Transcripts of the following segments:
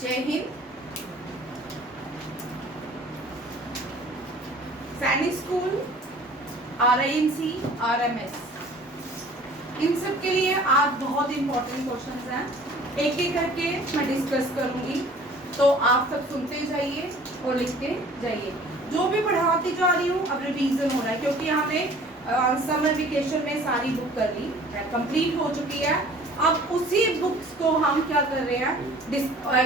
जय हिंद। सैनिक school, RIMC, RMS, इन सब के लिए आज बहुत इंपॉर्टेंट क्वेश्चंस हैं। एक एक करके मैं डिस्कस करूंगी, तो आप सब सुनते जाइए और लिखते जाइए। जो भी पढ़ाती जा रही हूँ अब रिवीजन हो रहा है, क्योंकि हमने समर वेकेशन में सारी बुक कर ली है, कंप्लीट हो चुकी है। अब उसी बुक्स को हम क्या कर रहे हैं,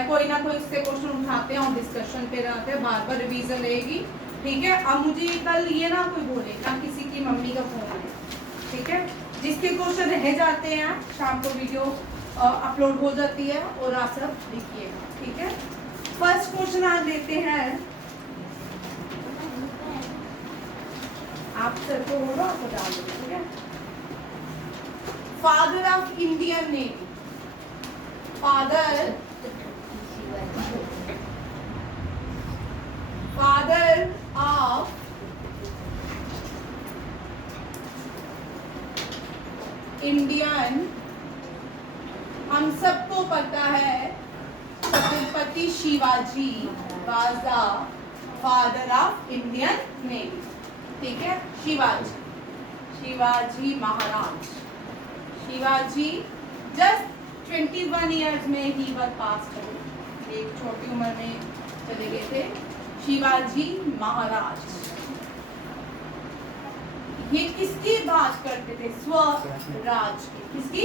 कोई ना कोई उससे क्वेश्चन उठाते हैं और डिस्कशन पे रहते हैं, बार बार रिवीजन रहेगी। ठीक है, अब मुझे कल ये ना कोई बोले ना किसी की मम्मी का फोन आए, ठीक है। जिसके क्वेश्चन रह जाते हैं शाम को वीडियो अपलोड हो जाती है और आप सब लिखिएगा, ठीक है। फर्स्ट क्वेश्चन आज लेते हैं, आप सर को होगा आपको डाल दो, ठीक है। Father of Indian navy, father of Indian, हम सबको पता है Chhatrapati Shivaji was the father of Indian navy, ठीक है। शिवाजी महाराज, शिवाजी जस्ट 21 ईयर्स में ही वर पास्ट अवे, एक छोटी उम्र में चले गए थे शिवाजी महाराज। ये किसकी बात करते थे? स्वराज की। किसकी?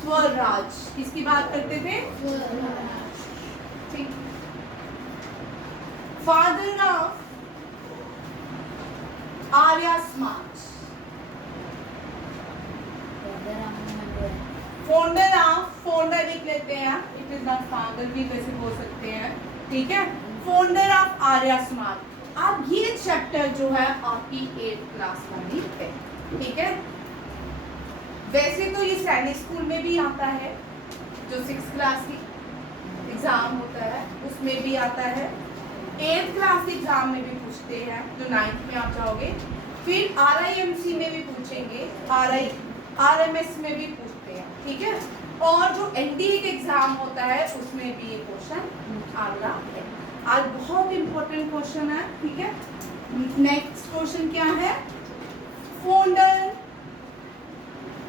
स्वराज। किसकी बात करते थे? ठीक। फादर ऑफ आर्या समाज, फाउंडर लिख लेते हैं, इट इज नॉट फादर भी वैसे बोल सकते हैं, ठीक है। फाउंडर ऑफ आर्या समाज। अब ये चैप्टर जो है आपकी 8th क्लास वाली है, ठीक है। वैसे तो ये सैनिक स्कूल में भी आता है, जो 6th क्लास की एग्जाम होता है उसमें भी आता है, 8th क्लास एग्जाम में भी पूछते हैं जो 9th में आप जाओगे, फिर RIMC में भी पूछेंगे, RMS में भी पूछते हैं, ठीक है। और जो NDA का एग्जाम होता है उसमें भी ये क्वेश्चन आ रहा है। आज बहुत इंपॉर्टेंट क्वेश्चन है, ठीक है। नेक्स्ट क्वेश्चन क्या है? फाउंडर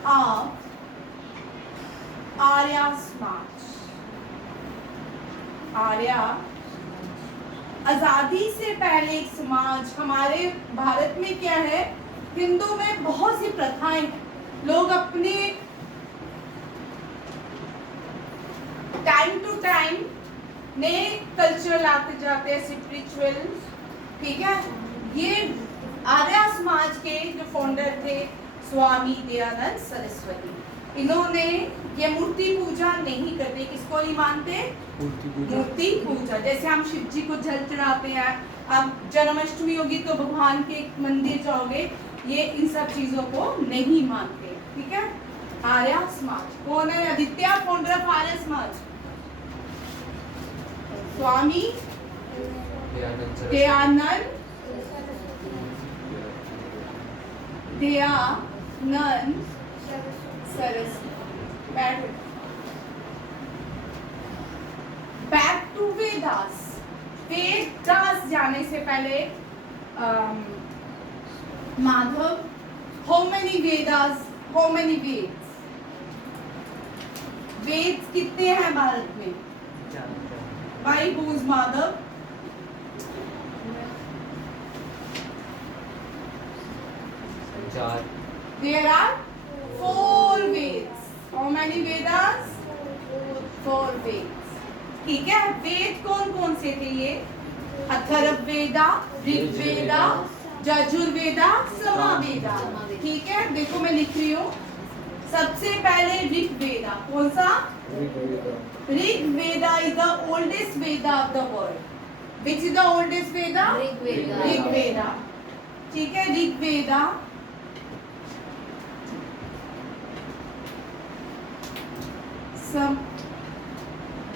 ऑफ आर्या समाज। आर्या आजादी से पहले एक समाज, हमारे भारत में क्या है, हिंदू में बहुत सी प्रथाएं हैं, लोग अपने टाइम टू टाइम नए कल्चर लाते जाते हैं, स्पिरिचुअल, ठीक है। ये आर्या समाज के जो फाउंडर थे स्वामी दयानंद सरस्वती, इन्होंने ये मूर्ति पूजा नहीं करते। किसको नहीं मानते? मूर्ति पूजा। जैसे हम शिव जी को जल चढ़ाते हैं, अब जन्माष्टमी होगी तो भगवान के मंदिर जाओगे, ये इन सब चीजों को नहीं मानते, ठीक है। आर्या समाज कौन है? Aditya, founder of Arya Samaj Swami Dayanand Saraswati. Back to Vedas. Vedas जाने से पहले Madhav, how many Vedas, how many Vedas, Ved कितने हैं भारत में? By whose Madhav? There are 4 Veds. How many Vedas? 4 Veds. ठीक है। वेद कौन कौन से थे ये? अथर्ववेदा, ऋग्वेदा, यजुर्वेदा, सामवेदा, ठीक है। देखो मैं लिख रही हूँ, सबसे पहले ऋग्वेदा। कौन सा? Rigveda is the oldest Veda of the world. Which is the oldest Veda? Rigveda, ठीक है। ऋग्वेदा,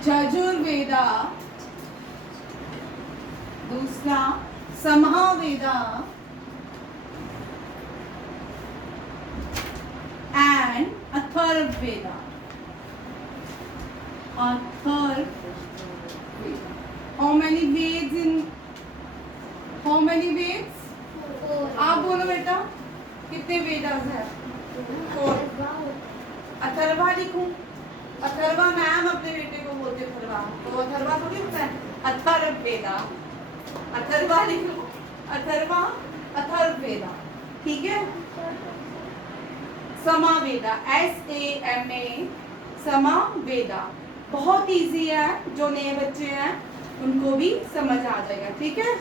यजुर्वेदा, दूसरा Samaveda and Atharvaveda. Atharvaveda, how many Vedas in, how many Vedas, आप बोलो बेटा कितने वेदास है? 4। अथर्वा लिखूं? अथर्वा मैम अपने बेटे को बोलते अथर्वा, तो अथर्वा थोड़ी होता है, अथर्व वेदा। अथर्वा लिखो, अथर्वा, अथर्व वेदा, ठीक है। समावेदा, SAMA, समावेदा, बहुत इजी है, जो नए बच्चे हैं उनको भी समझ आ जाएगा, ठीक है।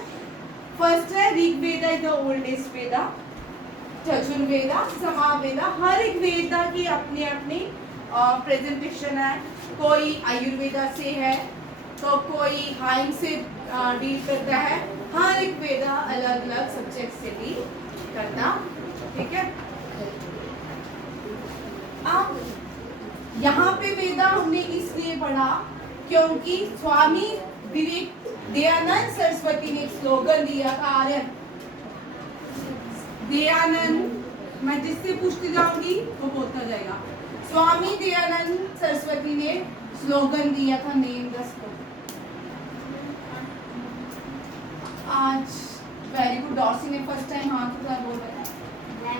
फर्स्ट है ऋग्वेदा इज द ओल्डेस्ट वेदा, यजुर्वेदा, समावेदा, हर एक वेदा की अपनी अपनी प्रेजेंटेशन है। कोई आयुर्वेदा से है तो कोई हाइम से डील करता है, हर एक वेदा अलग अलग सब्जेक्ट से डील करता, ठीक है। अब यहाँ पे वेदा हमने इसलिए पढ़ा क्योंकि स्वामी दयानंद सरस्वती ने स्लोगन दिया था, आर्यन दयानंद, मैं जिससे पूछती जाऊंगी वो बोलता जाएगा। स्वामी दयानंद सरस्वती ने स्लोगन दिया था, नेम द स्लोगन। आज वेरी गुड, डॉर्सी ने फर्स्ट टाइम हाथ उठा बोल रहा है,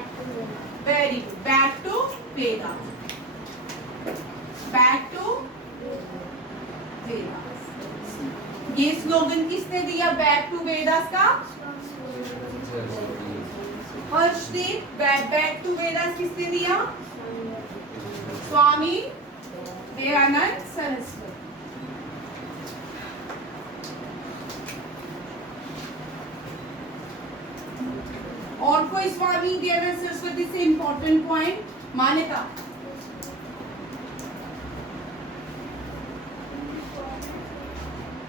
very good, back to Veda, back to Veda. ये स्लोगन किसने दिया बैक टू वेदास का? हर्षदीप। बैक टू वेदास किसने दिया? स्वामी दयानंद सरस्वती। और कोई स्वामी दयानंद सरस्वती से इंपॉर्टेंट पॉइंट? मान्यता,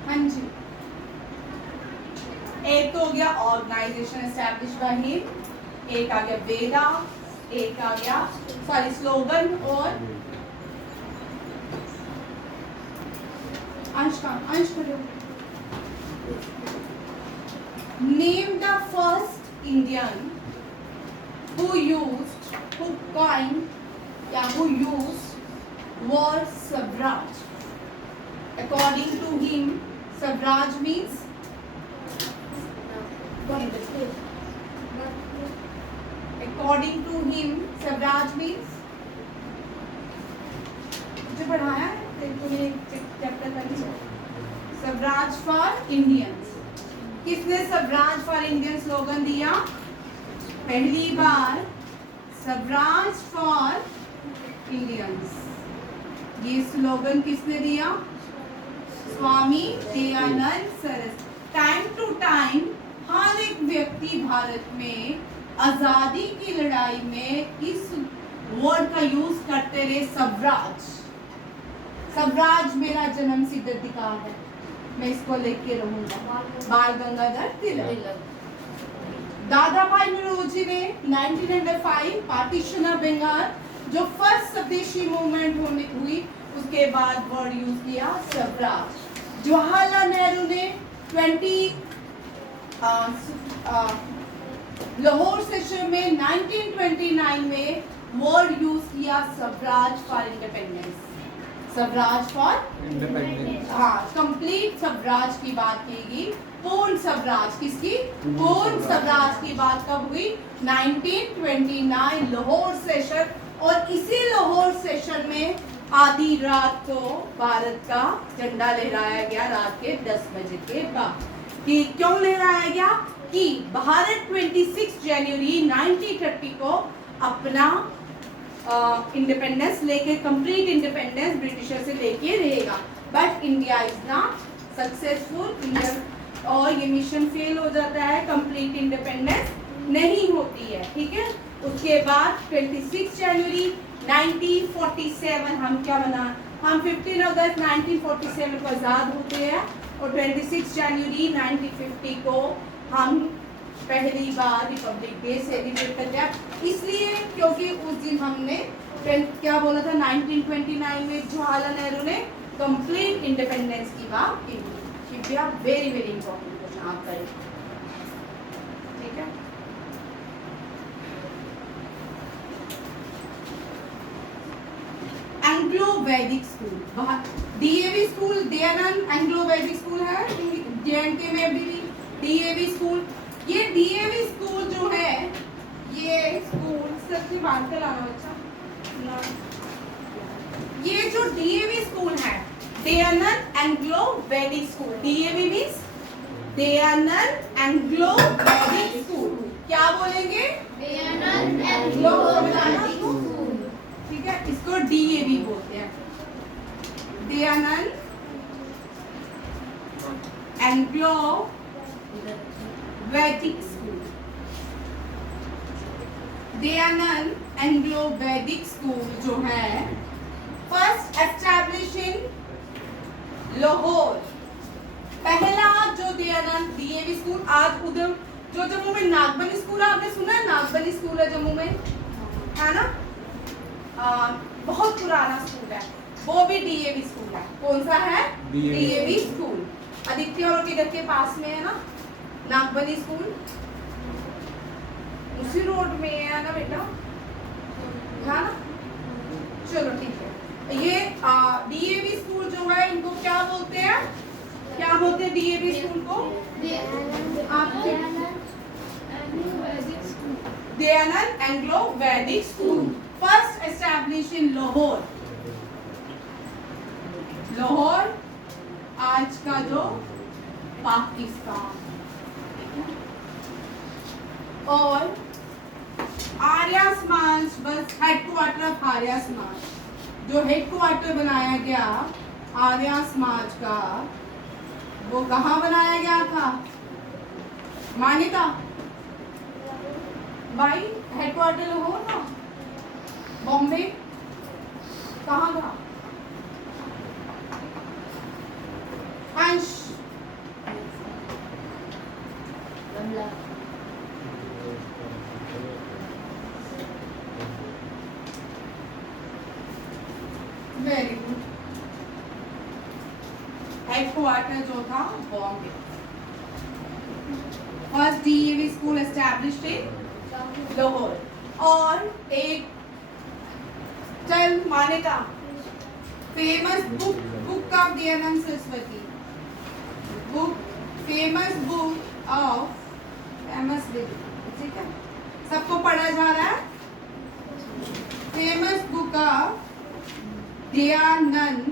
हाँ जी। एक तो हो गया ऑर्गेनाइजेशन एस्टैब्लिश बाय हिम, एक आ गया वेदा, एक आ गया सॉरी स्लोगन, और अंश करो। Name the first Indian who used word Swaraj. According to him, Swaraj means according to him Swaraj means, जो पढ़ाया है तूने चैप्टर का लिखा, स्वराज फॉर इंडियंस। किसने स्वराज फॉर इंडियन स्लोगन दिया? पहली बार स्वराज फॉर इंडियंस, ये स्लोगन किसने दिया? Swami Dayanand Saraswati. Time to time हर एक व्यक्ति भारत में आजादी की लड़ाई में इस वर्ड का यूज करते रहे, स्वराज। स्वराज मेरा जन्म सिद्ध अधिकार है, मैं इसको लेके रहूंगा। बाल गंगाधर तिलक। दादा भाई नौरोजी ने 1905 पार्टीशन ऑफ बंगाल, जो फर्स्ट स्वदेशी मूवमेंट हुई, उसके बाद वर्ड यूज किया स्वराज। जवाहरलाल नेहरू ने 20 लाहौर सेशन में 1929 में वर्ड यूज किया Swaraj for independence. Swaraj for independence, हाँ, कंप्लीट स्वराज की बात की। पूर्ण स्वराज किसकी? पूर्ण स्वराज की बात कब हुई? 1929 लाहौर सेशन। और इसी लाहौर सेशन में आधी रात को भारत का झंडा लहराया गया, रात के 10 बजे के बाद। कि क्यों लहराया गया? कि भारत 26 जनवरी 1930 को अपना इंडिपेंडेंस लेके, कंप्लीट इंडिपेंडेंस ब्रिटिशर से लेके रहेगा। But India is not successful, India और ये मिशन फेल हो जाता है, कंप्लीट इंडिपेंडेंस नहीं होती है, ठीक है। उसके बाद 26 जनवरी 1947 हम क्या बना? हम 15 अगस्त 1947 को आज़ाद होते हैं, और 26 जनवरी 1950 को हम पहली बार रिपब्लिक डे सेलिब्रेट करते हैं। इसलिए क्योंकि उस दिन हमने क्या बोला था, 1929 में जवाहरलाल नेहरू ने कंप्लीट इंडिपेंडेंस की बात की। शिव्या, वेरी वेरी इंपॉर्टेंट क्वेश्चन आप करें, ठीक है। Anglo Vedic school, DAV school, Dayanand Anglo Vedic school है J&K में भी DAV स्कूल। ये DAV स्कूल जो है, ये स्कूल सबसे बात कर लाना बच्चा ना, ये जो DAV स्कूल है, Dayanand Anglo Vedic school. DAV means Dayanand Anglo Vedic school. क्या बोलेंगे? Dayanand Anglo Vedic school. ठीक है, इसको DAV बोलते हैं, Dayanand Anglo Vedic school. Dayanand Anglo Vedic school जो है फर्स्ट एस्टैब्लिश इन लाहौर। पहला जो दयानंद DAV स्कूल, आज उधर जो जम्मू में नागबनी स्कूल, आपने सुना है नागबनी स्कूल है जम्मू में, है ना? बहुत पुराना स्कूल है, वो भी DAV स्कूल है। कौन सा है? DAV school. आदित्य और के घर के पास में है ना नागबनी स्कूल, उसी रोड में है ना बेटा, है ना? चलो ठीक है। ये DAV स्कूल जो है इनको क्या बोलते हैं? क्या बोलते हैं DAV स्कूल को? Dayanand Anglo Vedic school, first establish in Lahore. Lahore आज का जो पाकिस्तान, और आर्या समाज बस हेडक्वार्टर ऑफ आर्या समाज, जो हेडक्वार्टर बनाया गया आर्या समाज का, वो कहाँ बनाया गया था? मान्यता भाई, हेडक्वार्टर लाहौर था, बॉम्बे कहाँ था? अंश वेरी गुड। हेडक्वार्टर जो था Bombay. First DAV school established in Lahore. और एक चल मान्यता, famous book of Dayanand Saraswati, book famous book of famous, ठीक है, सबको पढ़ा जा रहा है। Famous book of Dayanand,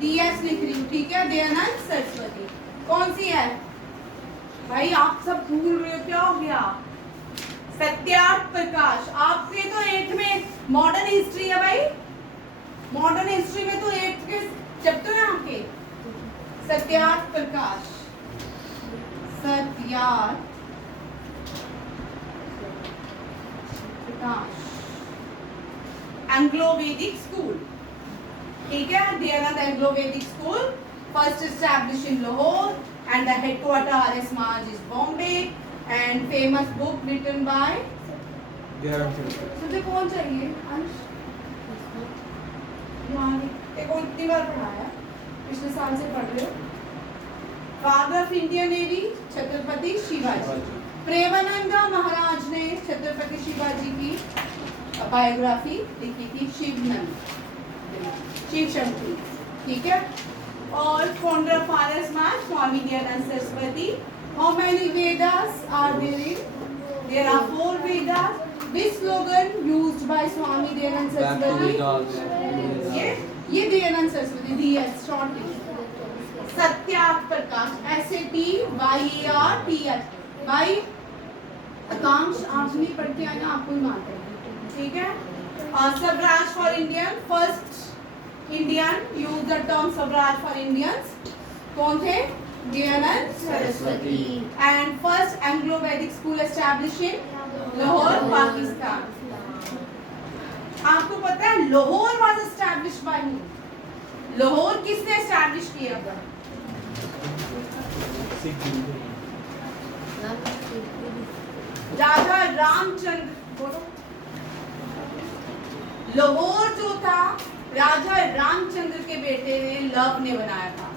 DS लिख रही हूँ, ठीक है, दयानंद सरस्वती। कौन सी है भाई? आप सब भूल रहे हो, क्या हो गया? सत्यार्थ प्रकाश। आपके तो 8th में मॉडर्न हिस्ट्री है भाई, मॉडर्न हिस्ट्री में तो 8th के चैप्टर है आपके। सत्यार्थ प्रकाश, सत्यार्थ प्रकाश एंग्लो वैदिक स्कूल, ठीक है, Dayanand Anglo Vedic school, first establish in Lahore and the headquarter Arya Samaj is Bombay, and famous book written by तुझे कौन चाहिए? अंश देखो इतनी बार पढ़ाया, पिछले साल से पढ़ रहे हो। Father of Indian navy Chhatrapati Shivaji. Premanand Maharaj ने छत्रपति शिवाजी की बायोग्राफी लिखी थी, शिव शक्ति, ठीक है। और founder of Arya Samaj, Swami Dayanand Saraswati. How many Vedas are there? There are 4 Vedas. Which slogan used by Swami Dayanand Saraswati? ये Dayanand Saraswati, DS shortly. Satyarth Prakash, SATYARTH। भाई आकांक्ष आप नहीं पढ़ के आना, आपको ही मानते हैं, ठीक है। Swaraj for Indian, first Indian use the term Swaraj for Indians, कौन थे? Dayanand Saraswati. And first Anglo Vedic school establish in Lahore, Pakistan. आपको पता है Lahore was established by whom? Lahore किसने एस्टैब्लिश किया था? राजा रामचंद्र। बोलो। लाहौर जो था राजा रामचंद्र के बेटे ने लव ने बनाया था।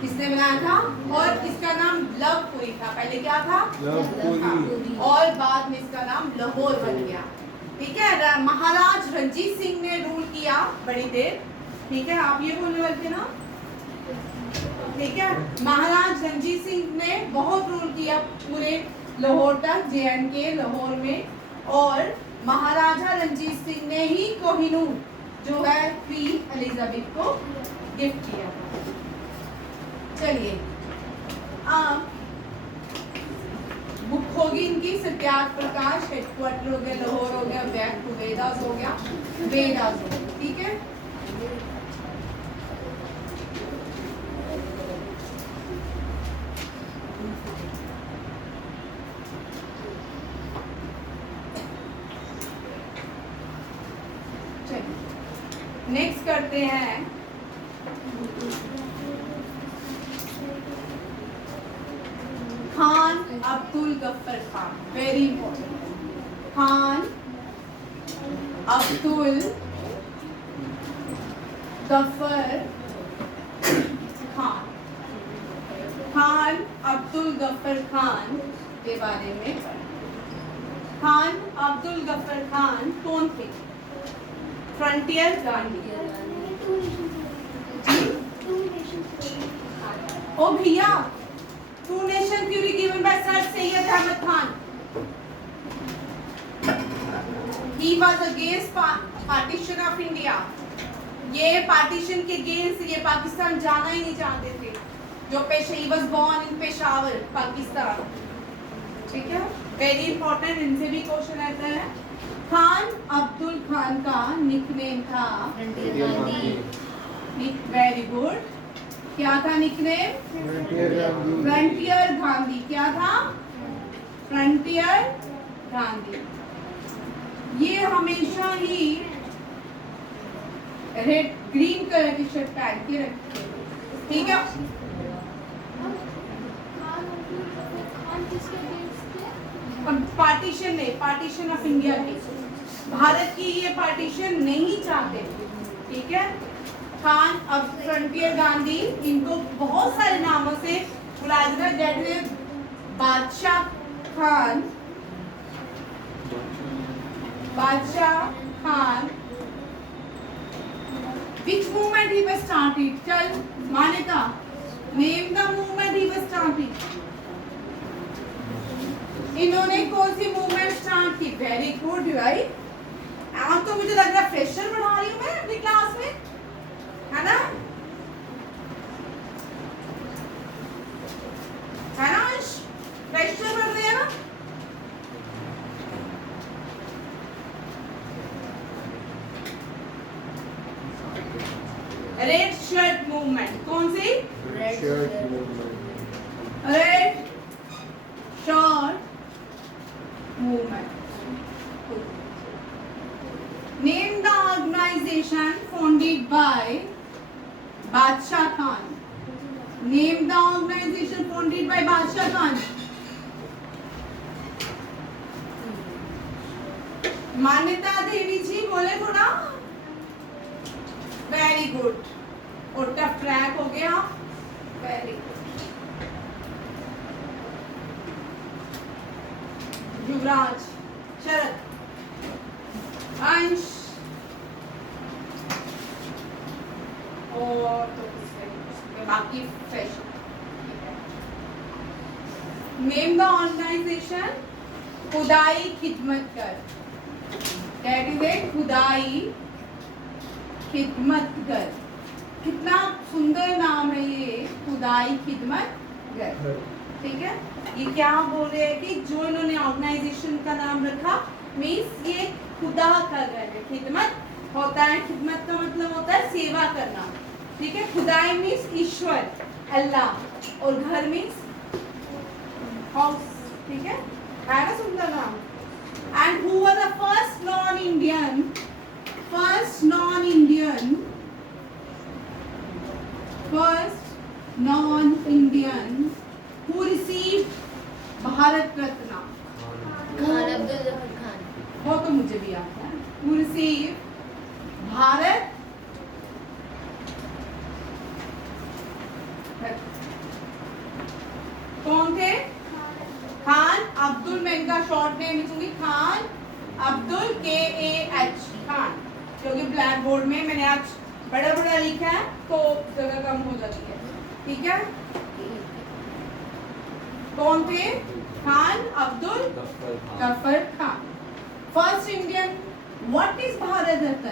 किसने बनाया था? और इसका नाम लवपुरी था। पहले क्या था? लवपुरी। और बाद में इसका नाम लाहौर बन गया, ठीक है। महाराज रंजीत सिंह ने रूल किया बड़ी देर, ठीक है। आप ये बोलने वाले थे ना? ठीक है। महाराज रणजीत सिंह ने बहुत रूल किया पूरे लाहौर तक, JNK लाहौर में, और महाराजा रणजीत सिंह ने ही कोहिनूर जो है क्वीन एलिजाबेथ को गिफ्ट किया। चलिए अब बुक होगी इनकी सत्याग्रह प्रकाश, हेडक्वार्टर हो गया लाहौर हो गया, बैक टू वेदास हो गया, वेदास हो गया, ठीक है। नेक्स्ट करते हैं खान अब्दुल गफ्फर खान, वेरी इंपॉर्टेंट। खान अब्दुल गफ्फर खान, खान अब्दुल गफ्फर खान के बारे में। खान अब्दुल गफ्फर खान कौन थे? फ्रंटियर गांधी। ओ भैया, two nation theory given by sir Syed Ahmad Khan. He was against partition of India. ये पार्टीशन के अगेंस्ट ये पाकिस्तान जाना ही नहीं चाहते थे। जो he was born in Peshawar, Pakistan, ठीक है। वेरी इंपॉर्टेंट, इनसे भी क्वेश्चन आता है। खान अब्दुल खान का निकनेम था वेरी गुड, क्या था निकनेम? फ्रंटियर गांधी। क्या था? फ्रंटियर गांधी। ये हमेशा ही रेड ग्रीन कलर की शर्ट पहन के रखते, ठीक है। पार्टीशन नहीं, पार्टीशन ऑफ इंडिया की, भारत की ये पार्टीशन नहीं चाहते, ठीक है। खान अब फ्रंटियर गांधी, इनको बहुत सारे नामों से बुलाया जाता है, जैसे बादशाह खान, बादशाह Khan. Which movement he was started? चल मान्यता, name the movement he was started. इन्होंने कौन सी मूवमेंट स्टार्ट की? Very good right. आप तो मुझे लग रहा है फ्रेशर पढ़ा रही हूँ मैं अपनी क्लास में, है ना? है ना अंश? फ्रेशर पढ़ रही है ना? रेड शर्ट मूवमेंट, कौन सी? Red shirt movement, red shirt movement. Name the organization founded by Badshah Khan. Name the organization founded by Badshah Khan. मान्यता देवी जी बोले थोड़ा। वेरी गुड, और टफ ट्रैक हो गया। Very good. युवराज, शरद, अंश और तो बाकी फैशन। नेम द ऑर्गेनाइजेशन खुदाई खिदमत कर। दैट इज इट, खुदाई खिदमत कर। कितना सुंदर नाम है ये, खुदाई खिदमत कर, ठीक है। ये क्या बोल रहे हैं कि जो इन्होंने ऑर्गेनाइजेशन का नाम रखा, मीन्स ये खुदा का घर है। खिदमत होता है, खिदमत का मतलब होता है सेवा करना, ठीक है। खुदाई मीन्स ईश्वर, अल्लाह, और घर मीन्स हाउस, ठीक है ना? सुंदर नाम। And who was the first non Indian who received Bharat Ratna? Khan Abdul Ghaffar Khan. वो तो मुझे भी आता है। Who received भारत कौन थे? खान अब्दुल, मैं इनका शॉर्ट नेम लिखूंगी खान अब्दुल, KAH खान, क्योंकि ब्लैक बोर्ड में मैंने आज बड़ा बड़ा लिखा है तो जगह कम हो जाती है, ठीक है, कौन थे? Khan Abdul Ghaffar Khan. First Indian, what is Bharat Ratna?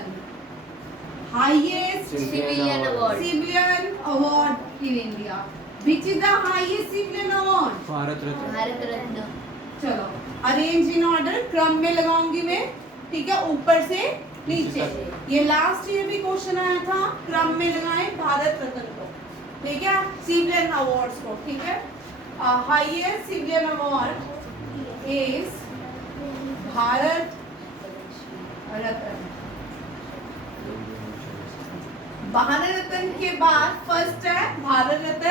Highest Civilian award. civilian award in India. Which is the highest civilian award? Bharat Ratna. Bharat Ratna. चलो अरेंज इन ऑर्डर, क्रम में लगाऊंगी मैं, ठीक है, ऊपर से नीचे। ये लास्ट ईयर भी क्वेश्चन आया था, क्रम में लगाएं भारत रत्न को, ठीक है, सिविलियन अवार्ड्स को, ठीक है। Highest civilian award is Bharat Ratna. Bharat Ratna के बाद फर्स्ट है भारत रत्न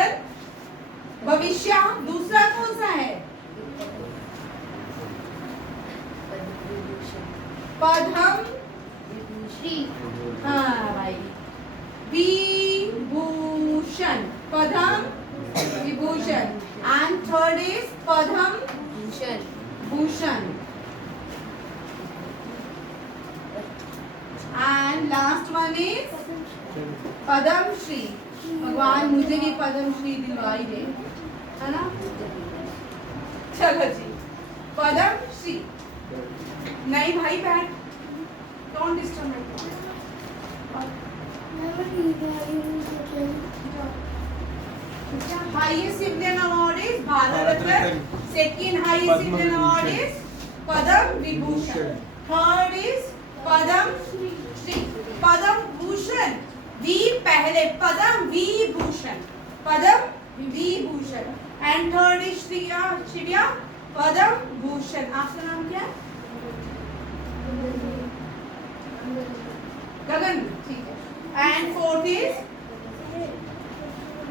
भविष्य, दूसरा कौन सा है? पद्म श्री। हाँ भाई, Vibhushan, Padma Vibhushan, and third is Padma Bhushan. Bhushan, and last one is Padma Shri. भगवान मुझे भी पद्म श्री दिलवाई दे, है ना। चलो जी, पद्म श्री। नहीं भाई बैठ, don't disturb me. Highest civilian award is Bharat Ratna, second highest civilian award is Padma Vibhushan, third is Padma Shri. Padma Bhushan वी पहले, Padma Vibhushan, Padma Vibhushan, and third is शिव्या पद्म भूषण। आपका नाम क्या है? गगन, ठीक है, and fourth is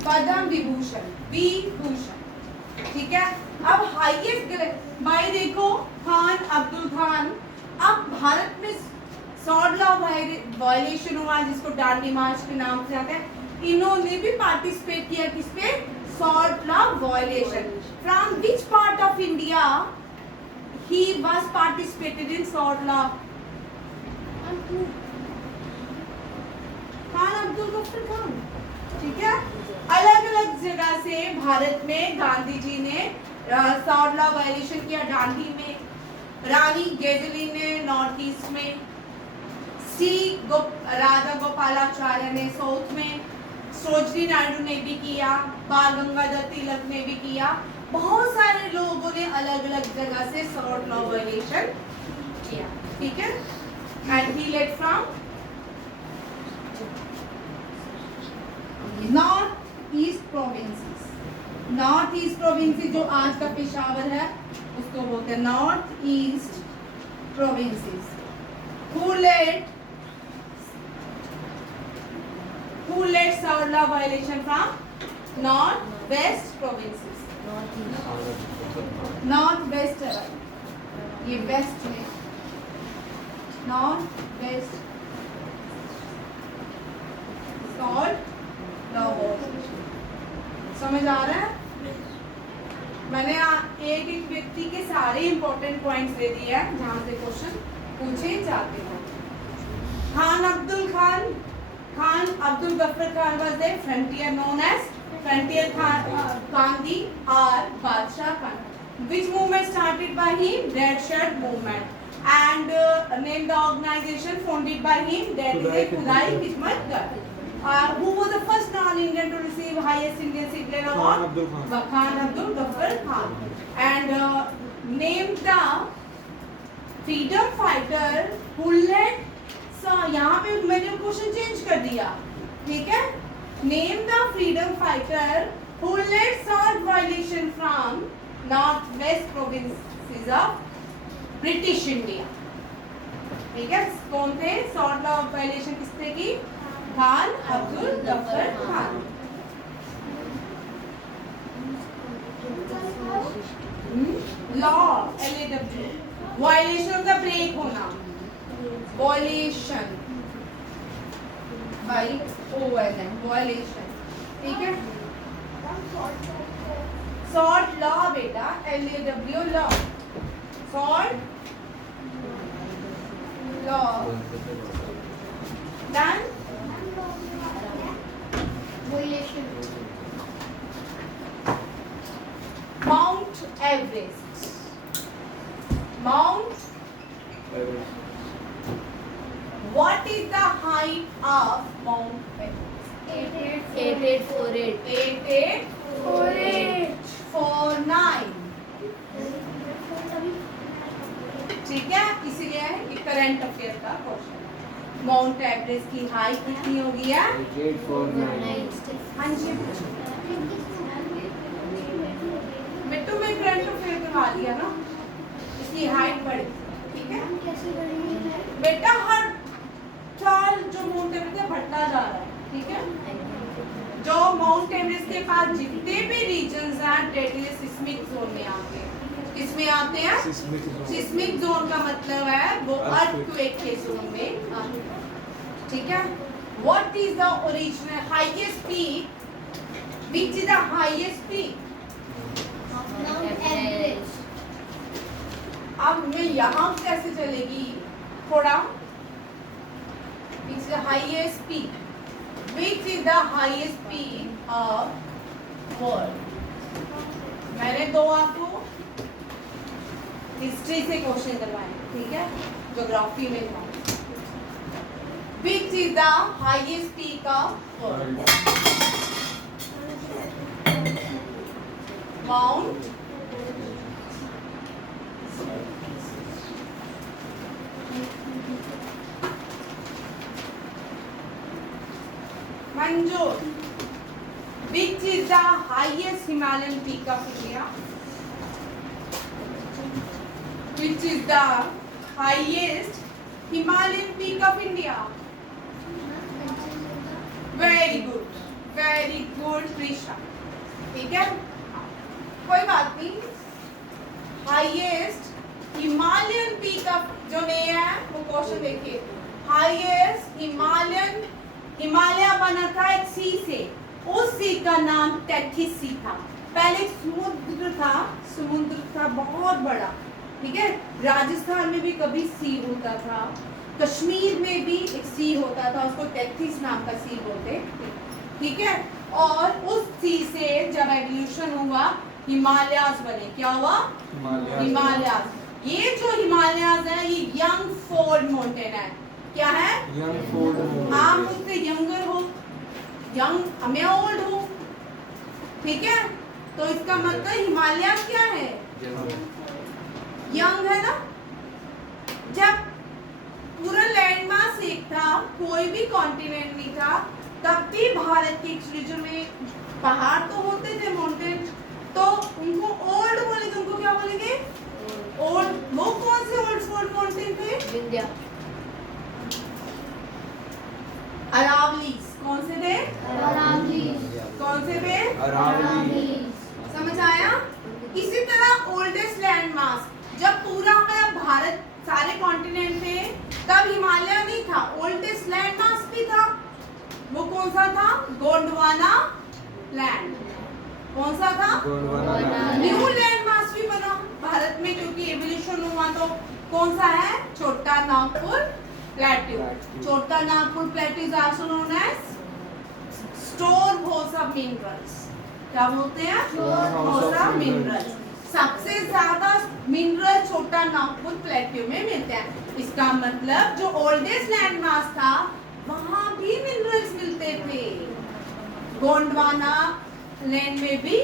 Padma Vibhushan, Vibhushan, ठीक है। अब हाईएस्ट भाई देखो, खान अब्दुल खान, अब भारत में सॉर्ट लॉ वायलेशन हुआ जिसको डांडी मार्च के नाम से आता है, इन्होंने भी पार्टिसिपेट किया किसपे? Salt law violation. From which part of India he was participated in sword law? Khan Abdul Ghaffar Khan, ठीक है। अलग अलग जगह से भारत में गांधी जी ने सॉर्ट लॉ वायलेशन किया। दांडी में रानी गेजली ने नॉर्थ ईस्ट में, राधा गोपालाचार्य ने साउथ में, सरोजिनी नायडू ने भी किया, बाल गंगाधर तिलक ने भी किया, बहुत सारे लोगों ने अलग अलग जगह से सॉर्ट लॉ वायलेशन किया, ठीक है। And he led from north east provinces. North east provinces जो आज का पेशावर है उसको बोलते हैं north east provinces. who led sword law violation from north west provinces? North west है भाई, ये वेस्ट में, north west salt law violation. समझ आ रहा है? मैंने एक एक व्यक्ति के सारे इंपॉर्टेंट पॉइंट्स दे दिए हैं जहां से क्वेश्चन पूछे जाते हैं। Khan Abdul Ghaffar Khan was a frontier known as Frontier Gandhi or Badshah Khan. Which movement started by him? Red Shirt movement. And named the organization founded by him, that is a Khudai Khidmat Gar. Who was the first non-Indian to receive highest Indian civilian award? Khan Abdul Ghaffar Khan. And named the freedom fighter who led. यहाँ पे मैंने question change कर दिया, ठीक है। Name the freedom fighter who led salt violation from north west provinces of British India, ठीक है। कौन थे? सॉर्ट लॉ वायलेशन किसने की? Khan Abdul Ghaffar Khan. Law LAW, violation of the break होना, वायलेशन बाई OLM, वायलेशन, ठीक है। सॉर्ट लॉ बेटा, LAW law, salt law, done. Everest, Mount what is the height of Mount Everest? 8848 8849, ठीक है, इसीलिए ये करंट अफेयर का क्वेश्चन है। माउंट एवरेस्ट की हाइट कितनी होगी है? 8849 हाँ जी बिट्टू में करंट अफेयर करवा दिया ना, इसकी हाइट बढ़ी, ठीक है बेटा। हर साल जो माउंट एवरेस्ट बढ़ता जा रहा है, ठीक है। जो माउंट एवरेस्ट के पास जितने भी रीजन्स हैं डेडली सिस्मिक जोन में आते हैं। किस में आते हैं? सिस्मिक जोन का मतलब है वो अर्थक्वेक के जोन में आते हैं, ठीक है। What is the original highest peak? Which is the highest peak? अब मैं यहाँ कैसे चलेगी थोड़ा? Which is the highest peak? Which is the highest peak of world? मैंने दो आपको हिस्ट्री से क्वेश्चन करवाए, ठीक है, ज्योग्राफी में था। Which is the highest peak of world? Mount Manjur. Which is the highest Himalayan peak of India? Which is the highest Himalayan peak of India? Very good, Prisha. ठीक है, कोई बात नहीं। हाईएस्ट हिमालयन पीक ऑफ जो नहीं है वो question देखिए। हाईएस्ट हिमालय बना था एक सी से, उस सी का नाम टेथिस सी था। पहले एक समुद्र था बहुत बड़ा, ठीक है। राजस्थान में भी कभी सी होता था, कश्मीर में भी एक सी होता था, उसको टेथिस नाम का सी बोलते, ठीक है। और उस सी से जब एवोल्यूशन हुआ हिमालयाज बने। क्या हुआ? हिमालयाज। ये जो हिमालयाज है ये यंग फोल्ड माउंटेन है। क्या है? आप मुझसे यंगर हो, यंग मैं ओल्ड हूँ, ठीक है। तो इसका मतलब हिमालय क्या है? यंग है ना। जब पूरा लैंड मास एक था, कोई भी कॉन्टिनेंट नहीं था, तब भी भारत के रीजन में पहाड़ तो होते थे, माउंटेन, तो उनको ओल्ड बोलेंगे। उनको क्या बोलेंगे? ओल्ड। वो कौन से ओल्ड माउंटेन थे? विंध्या, अरावलीज। कौन से थे? कौन से थे? समझ आया? इसी तरह ओल्डेस्ट लैंड मास, जब पूरा हमारा भारत सारे कॉन्टिनेंट थे तब हिमालय नहीं था, ओल्डेस्ट लैंड मास भी था। वो कौन सा था? गोंडवाना लैंड। कौन सा था? न्यू लैंड मास भी बना भारत में, क्योंकि एवोल्यूशन हुआ। तो कौन सा है? छोटा Nagpur plateau. Chota Nagpur plateau is also known as store house of minerals. क्या बोलते हैं? House of minerals. सबसे ज्यादा मिनरल छोटा नागपुर प्लेट्यू में मिलते हैं। इसका मतलब जो ओल्डेस्ट लैंड मास था वहां भी मिनरल्स मिलते थे। गोंडवाना लैंड में भी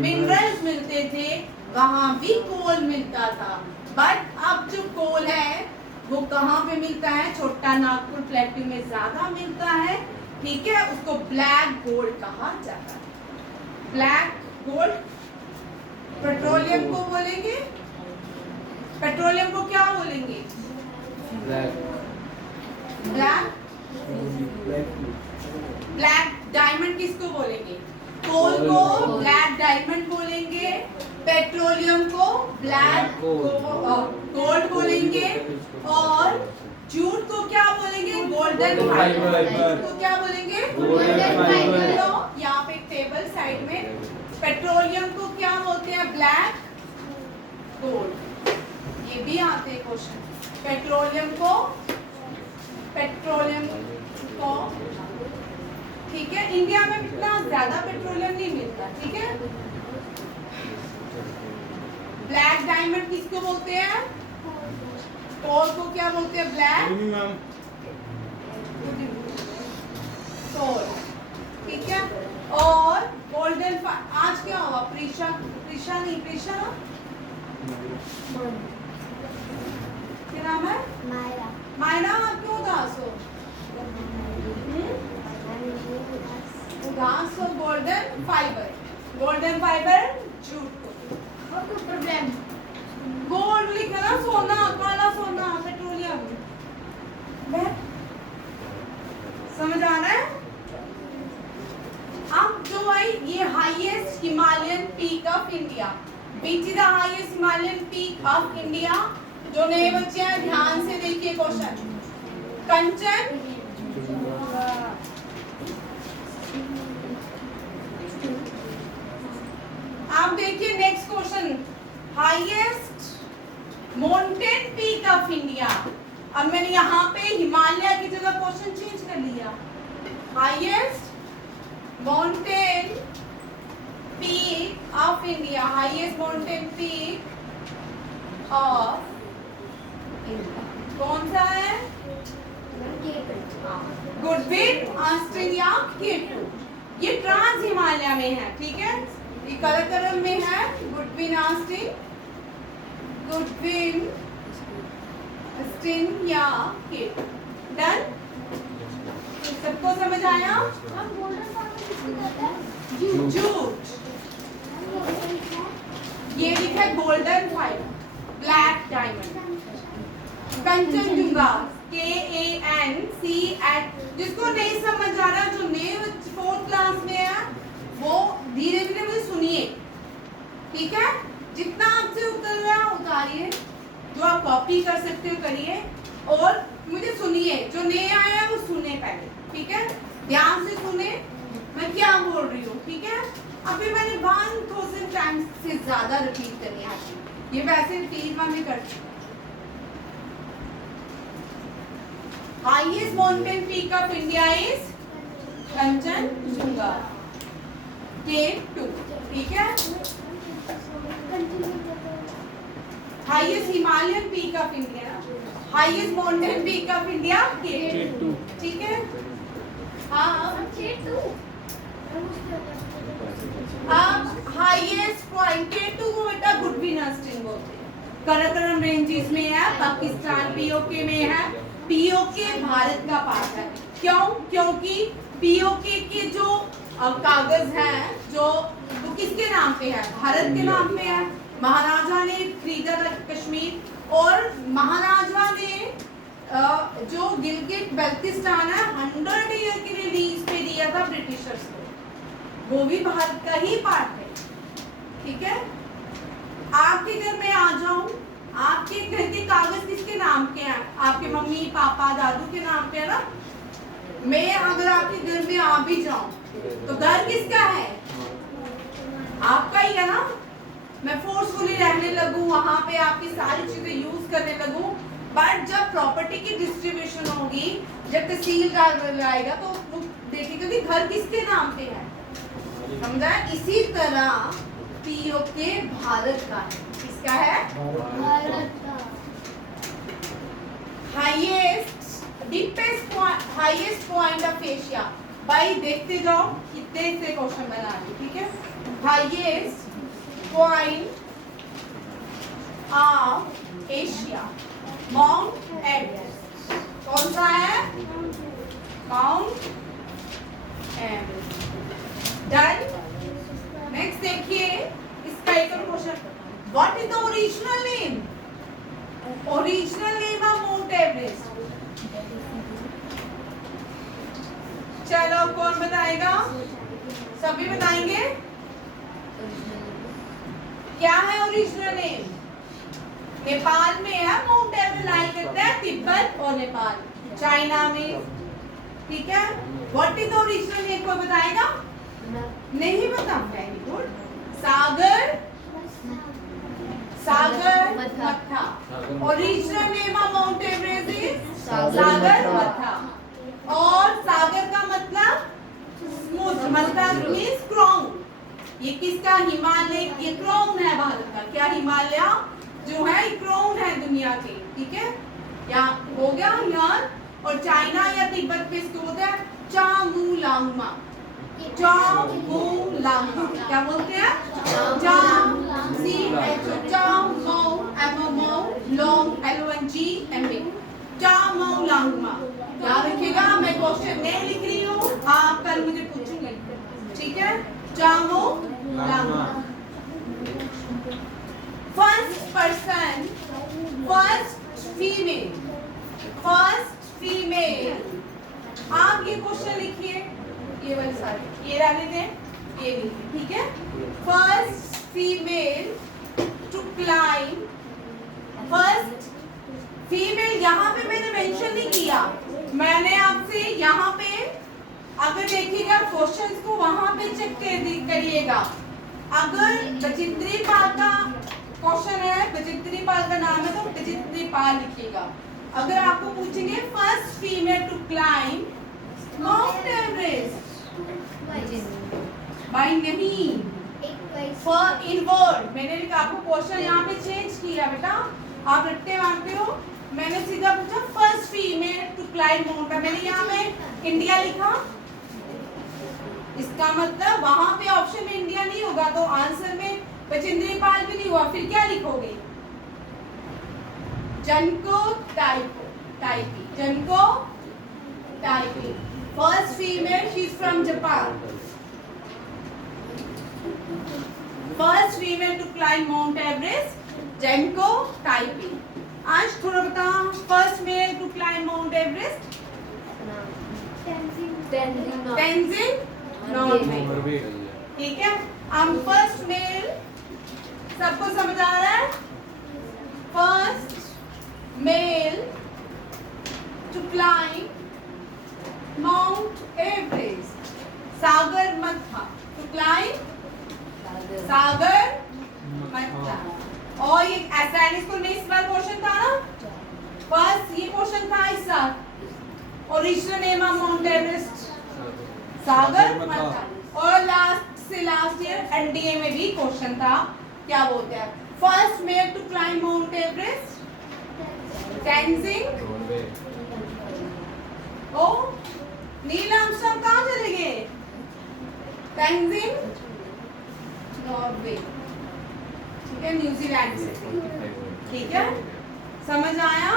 मिनरल्स मिलते थे, वहां भी कोल मिलता था। बट अब जो कोल है वो कहाँ पे मिलता है? छोटा नागपुर प्लेट्यू में ज्यादा मिलता है, ठीक है। उसको ब्लैक गोल्ड कहा जाता है। Black gold. पेट्रोलियम को बोलेंगे, पेट्रोलियम को क्या बोलेंगे? ब्लैक। ब्लैक डायमंड किसको बोलेंगे? कोल को ब्लैक डायमंड बोलेंगे, पेट्रोलियम को ब्लैक गोल्ड बोलेंगे, और जूट को क्या बोलेंगे? Golden fibre. तो क्या बोलेंगे? Golden fibre. तो यहाँ पे एक टेबल साइड में, पेट्रोलियम को क्या बोलते हैं? Black gold. ये भी आते हैं क्वेश्चन। पेट्रोलियम को ठीक है। इंडिया में इतना ज्यादा पेट्रोलियम नहीं मिलता, ठीक है। डायमंड किसको बोलते हैं? कोर को क्या बोलते हैं? ब्लैक सोल, ठीक है। और गोल्डन, आज क्या हुआ? प्रीशा नहीं, प्रीशा ना क्या नाम है? मायना, आप क्यों उदास हो? उदास हो? गोल्डन फाइबर जूट को प्रॉब्लम गोल्ड लिखा ना, सोना, काला सोना, पेट्रोलियम। समझ आ रहा है? अब जो भाई ये highest Himalayan peak of India, which is the highest Himalayan peak of India? जो नए बच्चे हैं ध्यान से देखिए क्वेश्चन। कंचन, आप देखिए next question, highest mountain peak of India. अब मैंने यहाँ पे हिमालय की जगह क्वेश्चन चेंज कर लिया। Highest mountain peak of India, highest mountain peak of India कौन सा है? गुडविन ऑस्टिन या K2। ये ट्रांस हिमालय में है, ठीक है। ये कराकोरम में है, गुडविन ऑस्टिन या K2। डन? सबको समझ आया? जूट, ये लिखा है golden fibre, black diamond. Kanchenjunga, KANC, जिसको नहीं समझ आ रहा, जो नए 4th क्लास में है, वो धीरे धीरे मुझे सुनिए, ठीक है। जितना आपसे उतर रहा है उतारिए, जो आप कॉपी कर सकते हो करिए, और मुझे सुनिए। जो नए आए हैं वो सुने पहले, ठीक है। ध्यान से सुने मैं क्या बोल रही हूँ, ठीक है। अभी मैंने 1000 टाइम्स से ज्यादा रिपीट करनी है, ये वैसे 3 बार में करती हूँ। Highest mountain peak of India is Kanchenjunga, K2, ठीक है। Highest Himalayan peak of India, highest mountain peak of India K2, ठीक है। हाँ, अब हाईएस्ट पॉइंट K2 को बेटा गुडविन ऑस्टिन बोलते हैं। कराकोरम रेंजेस में है, पाकिस्तान POK में है। POK भारत का पार्ट है। क्यों? क्योंकि POK के जो कागज हैं, जो वो किसके नाम पे है? भारत के नाम पे है। महाराजा ने खरीदा था कश्मीर, और महाराजा ने जो गिलगिट बल्तिस्तान है 100 ईयर के लिए लीज पे दिया था ब्रिटिशर्स को, वो भी भारत का ही पार्ट है, ठीक है। आपके घर में आ जाऊं, आपके घर के कागज किसके नाम के हैं? आपके मम्मी पापा दादू के नाम पे है ना। मैं अगर आपके घर में आ भी जाऊं तो घर किसका है? आपका ही है ना। मैं फोर्सफुली रहने लगूं वहां पे, आपकी सारी चीजें यूज करने लगूं, बट जब प्रॉपर्टी की डिस्ट्रीब्यूशन होगी, जब तहसीलदार आएगा तो वो देखेगा कि घर किसके नाम पे है, समझा? इसी तरह POK भारत का है। किसका है? भारत का। Highest point of Asia. भाई देखते जाओ कितने से क्वेश्चन बना रही, ठीक है। Highest point of Asia, mount Everest. कौन सा है? Mount Everest. डन। नेक्स्ट देखिए इसका एक और question, what is the original name? Original name of Mount Everest. चलो कौन बताएगा? सभी बताएंगे। क्या है ओरिजिनल नेम? नेपाल में है माउंट एवरेस्ट, लाई करता है तिब्बत और नेपाल, चाइना में, ठीक है। What is the original name? कोई बताएगा? नहीं पता? Very good. Sagarmatha. Original name of Mount Everest is Sagarmatha. और सागर का मतलब समुद्र, मतलब मीन्स क्राउन। ये किसका? हिमालय, ये क्राउन है भारत का। क्या? हिमालय जो है क्राउन है दुनिया के, ठीक है। यहाँ हो गया यार। और चाइना या तिब्बत पे इसको बोलते हैं चांगुलांगमा। चांगुलांगमा क्या बोलते हैं? चांगुलांगमा। याद रखिएगा, मैं क्वेश्चन नहीं लिख रही हूँ, आप कल मुझे पूछेंगे, ठीक है। Chomolungma. First person, first female. आप ये क्वेश्चन लिखिए, ये वाले सारे ये रहने दें, ये लिखिए, ठीक है। First female to climb. First female यहाँ पे मैंने मेंशन नहीं किया, मैंने आपसे यहाँ पे अगर देखिएगा क्वेश्चंस को वहां पे चेक करिएगा। अगर बचित्री पाल का क्वेश्चन है, बचित्री पाल का नाम है तो बचित्री पाल लिखिएगा। अगर आपको पूछेंगे first female to climb Mount Everest, भाई नहीं, फॉर इनवर्ड मैंने आपको क्वेश्चन यहाँ पे चेंज किया बेटा, आप रट्टे मारते हो। मैंने सीधा पूछा first female to climb Mount, मैंने यहाँ पे इंडिया लिखा, इसका मतलब वहां पे ऑप्शन में इंडिया नहीं होगा तो आंसर में बचिंद्री पाल भी नहीं हुआ, फिर क्या लिखोगे? Junko Tabei, Junko Tabei. First female, she is from Japan. First female to climb Mount Everest, Junko Tabei. आज थोड़ा बताओ, first male to climb Mount Everest, Tenzing Norgay, ठीक है। हम फर्स्ट मेल, सबको समझ आ रहा है? First male to climb Mount Everest, Sagarmatha to climb, सागर मथा। और ये एसआईएनएस को नहीं, इस बार क्वेश्चन था ना, फर्स्ट ये क्वेश्चन था इस साल, original name of Mount Everest Sagarmatha. और लास्ट से लास्ट ईयर एनडीए में भी क्वेश्चन था, क्या बोलते हैं first male to climb Mount Everest, Tenzing. ओ नील आर्मस्ट्रांग कहाँ चले गए? तेंजिंग नॉर्वे, ठीक है, न्यूजीलैंड से, ठीक है, समझ आया?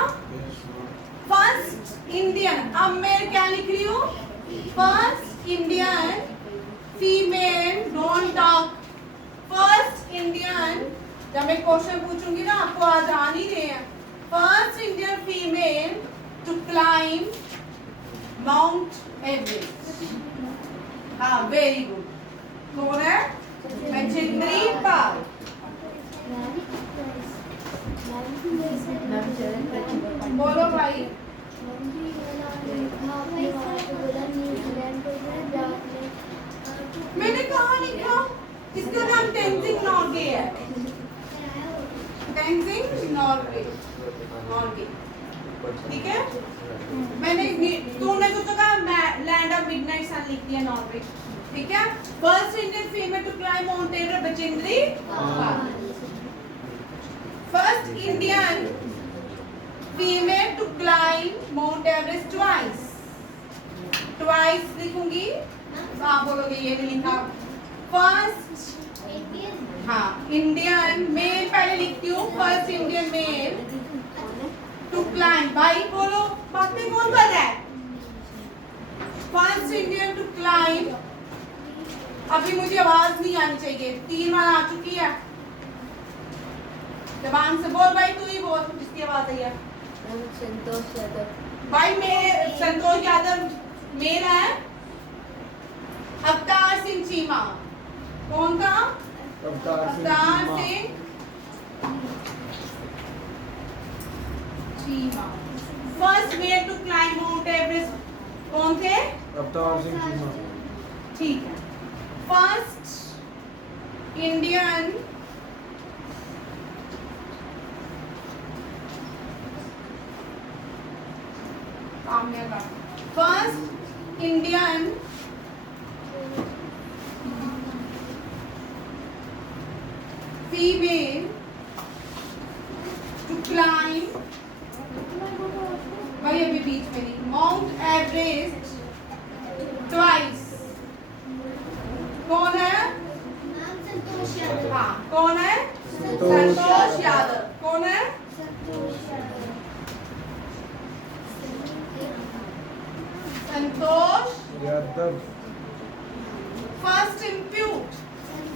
फर्स्ट इंडियन, अब मैं क्या लिख रही हूँ? First Indian female, don't talk. First Indian, जब मैं क्वेश्चन पूछूंगी ना आपको आज आ नहीं रहे हैं। First Indian female to climb Mount Everest, हाँ वेरी गुड। कौन है? बचिंद्री पाल। बोलो भाई। मैंने कहा लिखा, इसका नाम तेंजिंग नॉर्वे है, तेंजिंग नॉर्वे, नॉर्वे, ठीक है। मैंने तूने तो कहा लैंड ऑफ मिडनाइट सन लिख दिया नॉर्वे, ठीक है। First Indian female to climb Mount Everest, Bachendri Pal. First Indian female to climb Mount Everest twice, twice लिखूंगी, आप बोलोगे ये भी लिखा। फर्स्ट हाँ इंडियन मेल पहले लिखती हूँ, first Indian male to climb, भाई बोलो बातें कौन कर रहा है? फर्स्ट इंडियन टू क्लाइंब, अभी मुझे आवाज नहीं आनी चाहिए, 3 बार आ चुकी है, जबान से बोल भाई, तू ही बोल जिसकी आवाज आई है। संतोष यादव। भाई मेरे संतोष यादव मेरा है। अवतार सिंह चीमा, कौन था? Avtar Singh Cheema. First male to climb Mount Everest कौन थे? अवतार सिंह चीमा, ठीक है। First Indian first Indian female climb, भाई अभी बीच में नहीं, माउंट एवरेस्ट ट्वाइस। कौन है? हाँ, कौन है? संतोष यादव। कौन है? Santosh Yadav. First impute,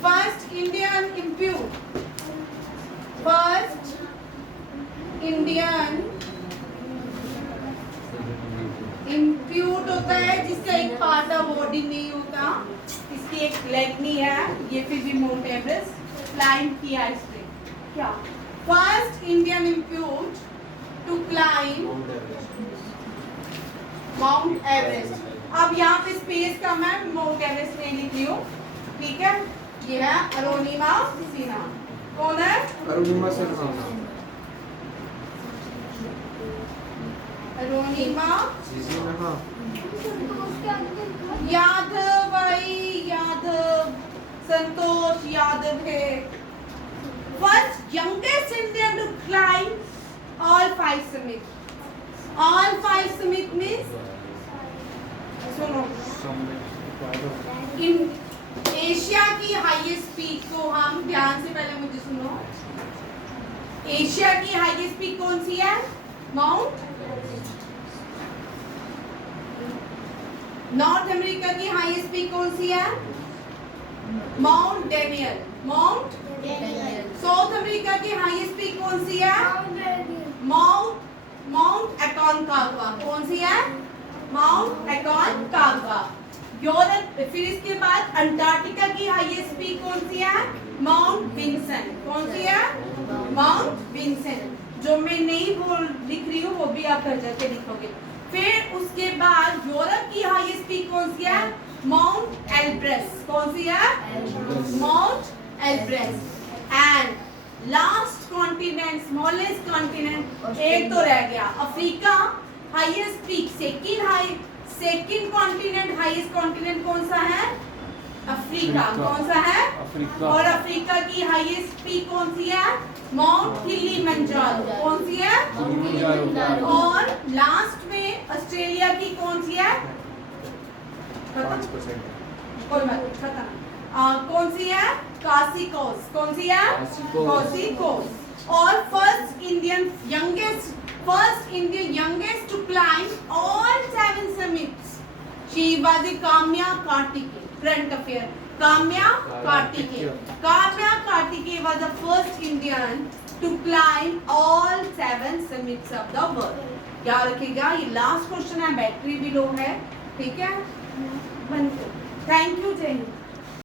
first Indian impute, first Indian impute होता है जिसका एक पार्ट ऑफ बॉडी नहीं होता, इसकी एक लेग नहीं है, ये फिर भी माउंट एवरेस्ट क्लाइंब किया इसने। क्या? First Indian amputee to climb Mount Everest. अब यहाँ पे स्पेस कम है, माउंट एवरेस्ट नहीं लिख रही हूँ, ठीक है। ये है अरुणिमा सिन्हा। कौन है? अरुणिमा सिन्हा। अरुणिमा सिन्हा। यादव भाई, यादव, संतोष यादव है। First youngest Indian to climb all 5 summits. All 5 summit means, सुनो, इन एशिया की हाईएस्ट पीक को हम ध्यान से पहले मुझे सुनो। एशिया की हाईएस्ट पीक कौन सी है? माउंट। नॉर्थ अमेरिका की हाईएस्ट पीक कौन सी है? Mount Daniel. Mount south America की हाईएस्ट पीक कौन सी है? माउंट अकोनकागुआ। कौन सी है? माउंट अकोनकागुआ। यूरोप, फिर इसके बाद अंटार्कटिका की हाईएस्ट पीक कौन सी है? Mount Vinson. कौन सी है? Mount Vinson. जो मैं नहीं बोल लिख रही हूँ वो भी आप घर जाके लिखोगे। फिर उसके बाद यूरोप की हाईएस्ट पीक कौन सी है? Mount Elbrus. कौन सी है? Mount Elbrus. And last continent, smallest continent, एक तो रह गया, Africa highest peak, second continent, highest continent कौन सा है? अफ्रीका। कौन सा है? अफ्रीका। और अफ्रीका की हाईएस्ट पीक कौन सी है? Mount Kilimanjaro. कौन सी है? किलिमंजारो। और लास्ट में ऑस्ट्रेलिया की कौन सी है? 5%। कोई बात नहीं, खत्म। कौन सी है? कासिकोस। कौन सी है? कासिकोस। और first Indian youngest to climb all 7 summits. She was Kamya Kartikeya. Current affair. Kamya Kartikeya. Kamya Kartikeya was the first Indian to climb all 7 summits of the world. याद रखिएगा, ये लास्ट क्वेश्चन है, बैटरी भी लो है, ठीक है। Thank you, जय हिंद।